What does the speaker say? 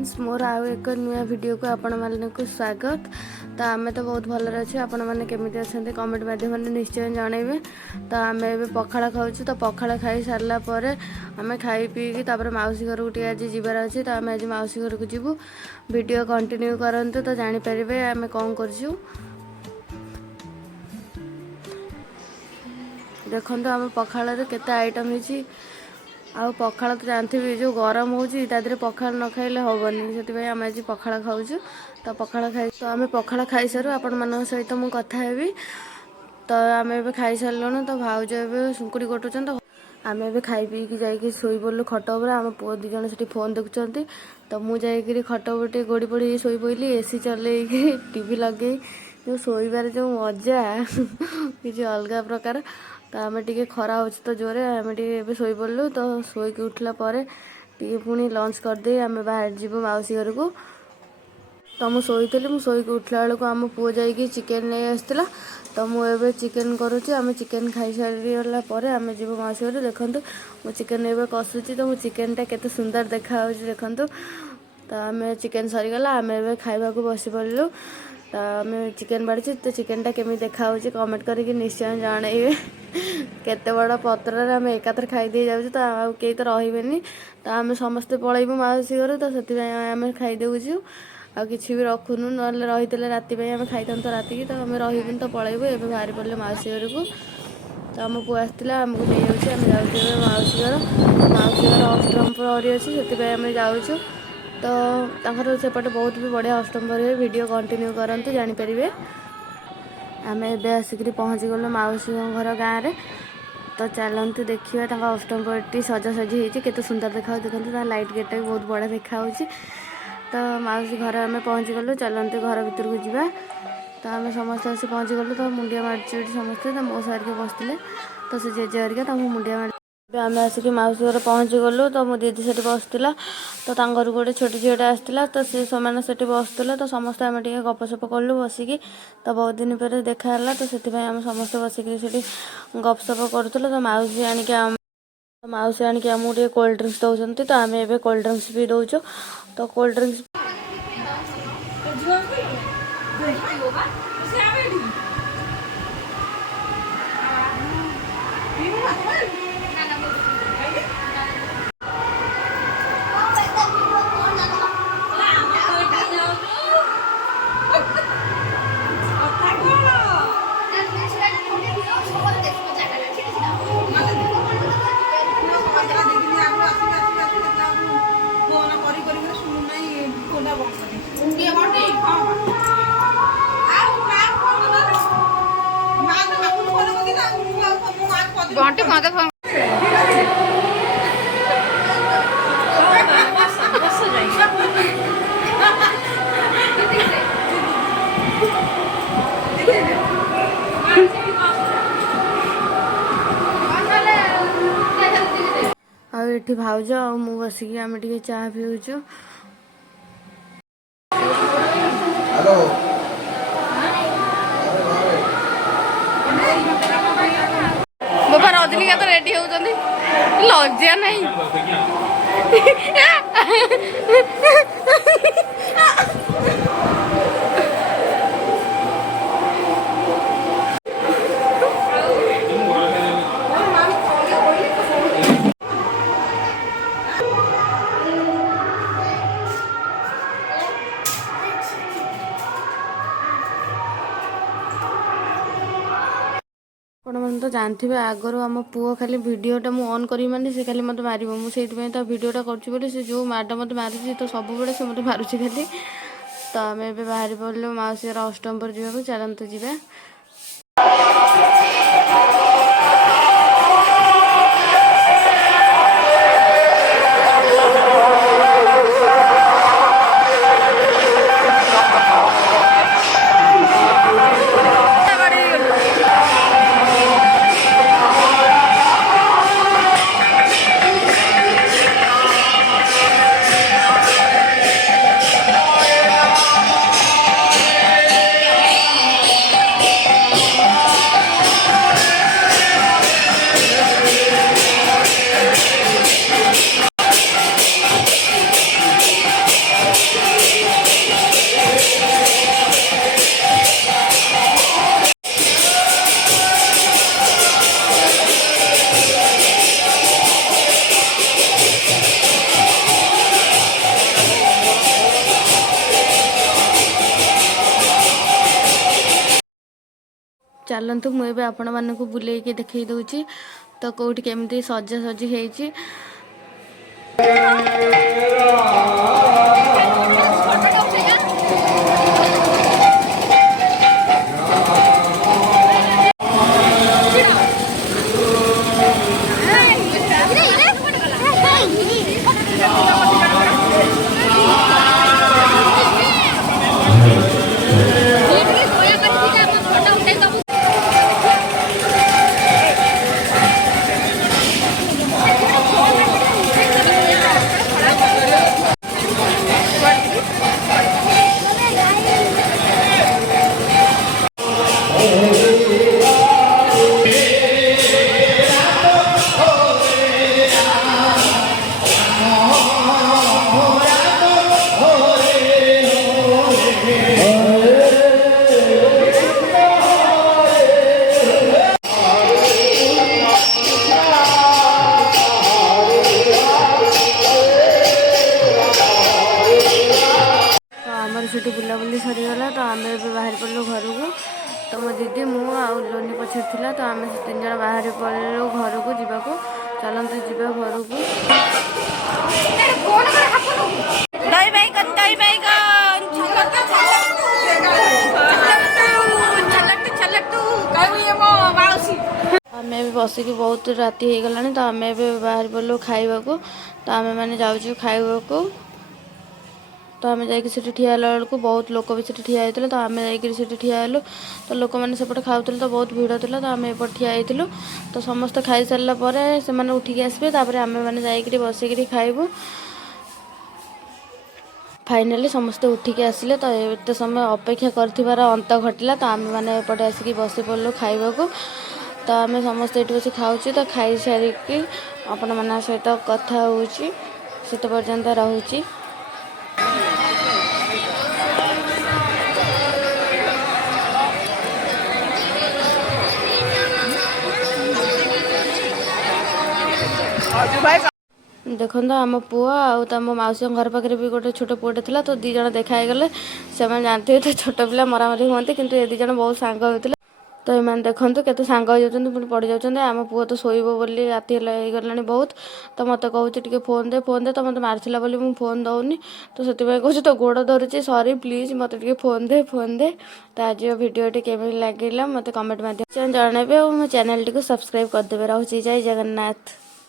Friends मोर आउ एक नुआ वीडियो को आपण मानक स्वागत। तो आम तो बहुत भल अच्छे आपण मैंने केमी अच्छा कमेंट मध्यम निश्चय जनइबे। तो आम ए पखाड़ खाऊँ तो पखाड़ खाई सारापर आम खाई पीकी मौसी घर को आज जबार अच्छे। तो आम आज मौसी घर को जीवु वीडियो कंटिन्यू करंतु तो जानीपर आम कौन कर देखो आम पखाड़ केते आइटम होती आउ पखाड़ तो जानते जो गरम होती पखाड़ न खाइले हेनी से आम आज पखाड़ खाऊँ। तो पखाड़ खाई तो आम पखाड़ खाई सारू आपण मान सहित मुझे कथा हेबी। तो आम ए खाई सारूँ तो भाउज ए सुंकुड़ी कटुचन। तो आम ए खाई पीकी जाकि शोई पड़लु खट उपर आम पुओ दी जन से फोन देखुं। तो मुझे खट उपर गोड़ी पड़ी शोई पड़ी एसी चलैकी टीवी लगे जो शोबार जो मजा किसी अलग प्रकार। तो आम टे खरा हो तो जोरे आम टे शोई पड़लु। तो शोक उठला टे पुणी लंच करदे आम बाहर जीवु मौसी घर को। तो मुझे शोक उठला बेलू आम पुओ जाकि चिकेन नहीं आसला। तो मुझे चिकेन करुँची आम चिकेन खाई सारा आम जीव मौसी घर। देखूँ मु चिकेन एवं कसुची तो मो चिकेनटा केते सुंदर देखा देखूँ। तो आम चिकेन सरीगला आम ए खाइबा को बसी पड़लु। तो आम चिकेन बाड़ी तो चिकेनटा केमी देखा कमेंट करके निश्चय जनइबे। केते बड़ पत्र आम एकाथर खाईदे जाऊँ तो आउ कई तो रही। तो आम समस्ते पलैबू मौसी घर। तो से आम खाईदेचु आ कि भी रखुनु ना रही राति आम खाई तो राति की। तो आम रही तो पलैबू ए बाहरी पड़े मौसी घर को। तो आम पुआ आसला आमको नहीं जाऊँ आम जाऊँ मौसी घर। मौसी घर अष्टम प्रहरी अच्छी से आम जाऊँ। तो सेपटे बहुत भी बढ़िया अष्टम प्रहरी वीडियो कंटिन्यू करंतु जानीपर। आम ए आसिक पहुँची गलु मौसी घर गाँव में। तो चलतु देखिए अष्टम प्रहरी सजासजी होती केते सुंदर देखा देखते लाइट गेटा भी बहुत बढ़िया देखा। तो मौसी घर आम पहुँची गलु चलतु घर भीतर को जीवा। तो आम समस्त आसी पहुँची गलु। तो मुंडिया मार्ची समस्ते तो मो सारिके बसते तो से जेजे हरिका मुंडिया मार आम आसिक मौसी घर पहुँची गलु। तो मो दीदी से बसला। तो घर गोटे छोटी झीटा आसला तो सी से बसुले। तो समस्त आम टे गपसप कलु बसिकी। तो बहुत दिन पर देखाला तो से आम समस्त बसिक गपसप करूँ। तो मौसी आणिक आमको टे कोल्ड ड्रिंक्स दौरान। तो आम ए कोल्ड ड्रिंक्स भी दौचु। तो कोल्ड ड्रिंक्स बंटी मत फोन आठी भाउज आ मु बसिकी आम टे चाह पिउचु। बाबा रजनीका तो रेडी होती लज्जा नहीं। तो जानते हैं आगर आम पुओ खाली वीडियोटा मुझे ऑन करी मानी से खाली मत मार मुझे तो वीडियोटा कर जो माड मत मारुची तो सब बड़े से मत मारुची खाली। तो आम ए बाहरी पड़े मौसी अष्टम पर जावाक चलतु जा। चलतु मुझे आपण मानक बुलेकी देखई दूची तो कौटी केमती सजासजी ହେଇଛି। ସେଠି ବୁଲାବୁଲି ସରିଗଲା ତ ଆମେ ଏବେ ବାହାରି ପଡ଼ିଲୁ ଘରକୁ। ତ ମୋ ଦିଦି ମୁଁ ଆଉ ଲୋନି ପଛରେ ଥିଲା ତ ଆମେ 3 ଜଣ ବାହାରି ପଡ଼ିଲୁ ଘରକୁ ଯିବାକୁ। ଚାଲନ୍ତୁ ଯିବା ଘରକୁ। ଆମେ ଏବେ ବସିକି ବହୁତ ରାତି ହେଇଗଲାଣି ତ ଆମେ ଏବେ ବାହାରି ପଡ଼ିଲୁ ଖାଇବାକୁ। ତ ଆମେ ମାନେ ଯାଉଛୁ ଖାଇବାକୁ। तो आम जाकि ठिया बेलू बहुत लोक भी ठिया होते तो आम जाकि ठिया हेलु तो लोक मैंने सेपटे खाऊले तो बहुत भिड़ था तो आम एपटे ठिया होलु। तो समस्त खाई सारा पर से उठिकी आसबे आम मैंने जाकि बसिक खाइबू। फाइनाली समस्ते उठिकी आसिले तो एत समय अपेक्षा कर अंत घटला तो आम मैंने एपटे आसिक बसी पड़लु खाइबा को। तो आम समस्ते ये बस खाऊँ तो खाई सारिकी आपण मान सहित कथा होची सेत पर्यंत रहुची। देखो आम पुओ आम मौसी घर पाखे भी गोटे छोट पुओटे था तो 2 जण देखाई गले से जानते तो छोट पिला मरामरी हमें कितु ये 2 जण बहुत सांग होते तो ये देखो केते सांग हो जाती पुणी पड़ जाते। आम पुओ तो शोब बोली राति गला बहुत तो मत कहूँ टे फोन दे तो मत मार्ला बोली मुझे फोन दौनी तो से कहूँ तो गोड़ धरुची सॉरी प्लीज मत फोन दे तो आज भिडियो केमी लगे मत कमेंट माध्यम जनइबे और मो चैनल टी सब्सक्राइब करदे। रोचे जय जगन्नाथ।